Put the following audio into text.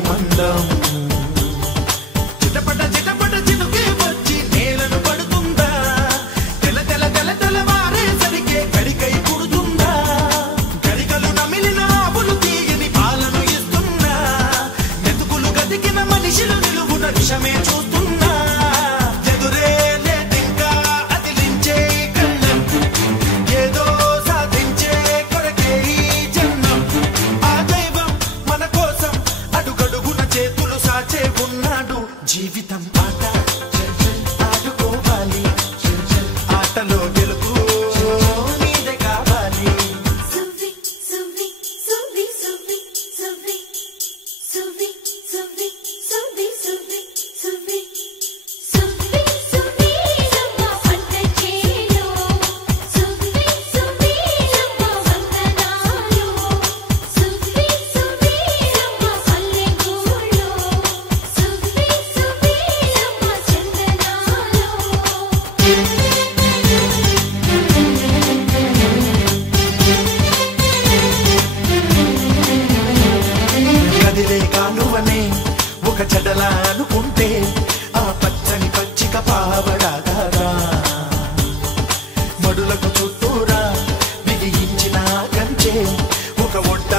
మందం చిటపట చిటపట చినుకే వచ్చి నేలను పడుతుందా తెల తెల తెల తెలవారేసరికే గడికై పుడుతుందా గడికలు నమిలిన ఆవులు తీయని పాలను ఇస్తున్నా మెతుకులు గదికిన మనిషిలు నిలువున విషమే చూస్తున్నా ఎదురే లేదింకా అదిలించే కళ్ళం ఏదో సాధించే కొరకే ఈ జన్మం ఆ దైవం మన కోసం అడుగడుగున చేతులు సాచే ఉన్నాడు జీవితం ఆట ఆడుకోవాలి ఆటలో గెలుపు నీదే కావాలి సువి సువి సువి సువి సువి సువి సువి సువి సువి సువి సువి సువి రమ్మ పంట చేలో సువి సువి రమ్మ వందనాలు సువి సువి రమ్మ పల్లెగూళ్ళో సువి సువి రమ్మ చందనాలు కదిలే కాలువనే ఒక చెడలా అనుకుంటే ఆ పచ్చని పచ్చిక పావడాగా మడులకు చుట్టూరా బిగించిన కంచె ఒక ఒడ్డ